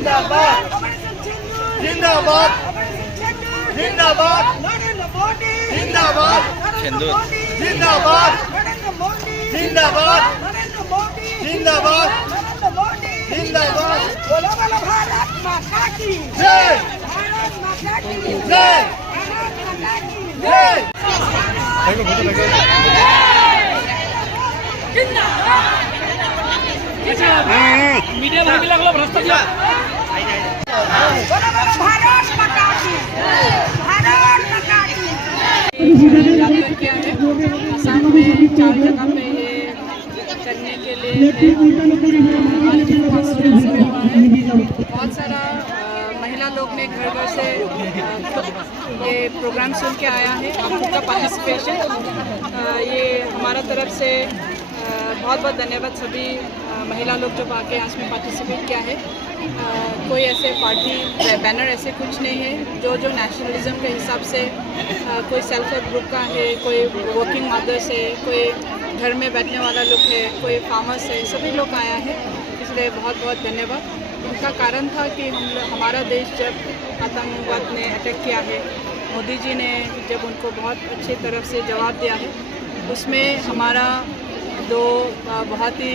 जिंदाबाद जिंदाबाद जिंदाबाद जिंदाबाद जिंदाबाद जिंदाबाद जिंदाबाद जिंदाबाद बोलो बोलो भारत माता की जय जय जय मीडिया भाई लागला भ्रष्टाचार बोलो बोलो भारत माता की भारत माता की जाकर किया है आसाम में 4 जगह पे ये करने के लिए है। बहुत सारा महिला लोग ने घर घर से ये प्रोग्राम सुन के आया है और उनका पार्टिसिपेशन ये हमारा तरफ से बहुत बहुत धन्यवाद सभी महिला लोग जो आके आज में पार्टिसिपेट किया है। कोई ऐसे पार्टी बैनर ऐसे कुछ नहीं है जो नेशनलिज्म के हिसाब से कोई सेल्फ हेल्प ग्रुप का है, कोई वर्किंग मदर्स है, कोई घर में बैठने वाला लोग है, कोई फार्मर्स है, सभी लोग आया है। इसलिए बहुत बहुत धन्यवाद। उनका कारण था कि हमारा देश जब आतंकवाद ने अटैक किया है, मोदी जी ने जब उनको बहुत अच्छी तरफ से जवाब दिया है, उसमें हमारा दो बहुत ही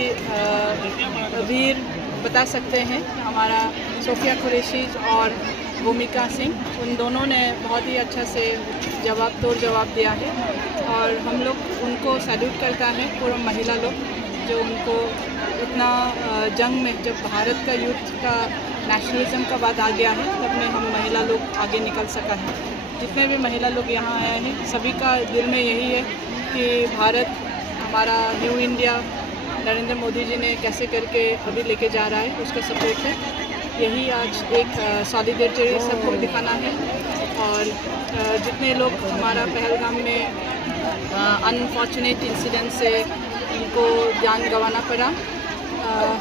वीर बता सकते हैं, हमारा सोफिया कुरैशी और भूमिका सिंह, उन दोनों ने बहुत ही अच्छा से जवाब दिया है और हम लोग उनको सैल्यूट करता है पूरा महिला लोग जो उनको इतना जंग में जब भारत का यूथ का नेशनलिज्म का बात आ गया है तब में हम महिला लोग आगे निकल सका है। जितने भी महिला लोग यहाँ आए हैं सभी का दिल में यही है कि भारत हमारा न्यू इंडिया नरेंद्र मोदी जी ने कैसे करके अभी लेके जा रहा है उसका सपोर्ट है। यही आज एक सॉलिडेरिटी सबको दिखाना है और जितने लोग हमारा पहलगाम में अनफॉर्चुनेट इंसिडेंट से उनको जान गंवाना पड़ा,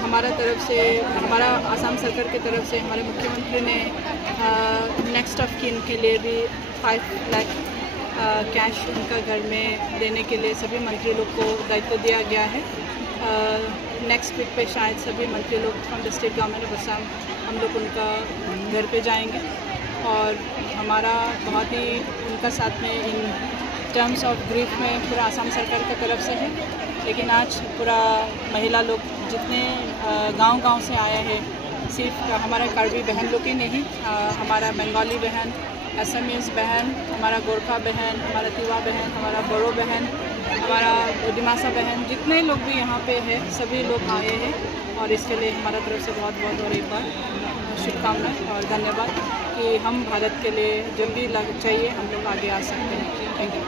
हमारा तरफ से हमारा आसाम सरकार की तरफ से हमारे मुख्यमंत्री ने नेक्स्ट ऑफ किन के लिए भी 5 लाख कैश उनका घर में देने के लिए सभी मंत्री लोग को दायित्व दिया गया है। नेक्स्ट वीक पे शायद सभी मंत्री लोग from the state government of Assam हम लोग उनका घर पे जाएंगे और हमारा बहुत ही उनका साथ में इन टर्म्स ऑफ ग्रीफ में पूरा आसाम सरकार की तरफ से है। लेकिन आज पूरा महिला लोग जितने गांव-गांव से आए हैं, सिर्फ हमारा कार्बी बहन लोग ही नहीं, हमारा बंगाली बहन, असमीज़ बहन, हमारा गोरखा बहन, हमारा तिवा बहन, हमारा बोरो बहन, हमारा डिमासा बहन, जितने लोग भी यहाँ पे हैं सभी लोग आए हैं और इसके लिए हमारा तरफ से बहुत बहुत और एक बार शुभकामनाएं और धन्यवाद कि हम भारत के लिए जब भी चाहिए हम लोग आगे आ सकते हैं। Thank you.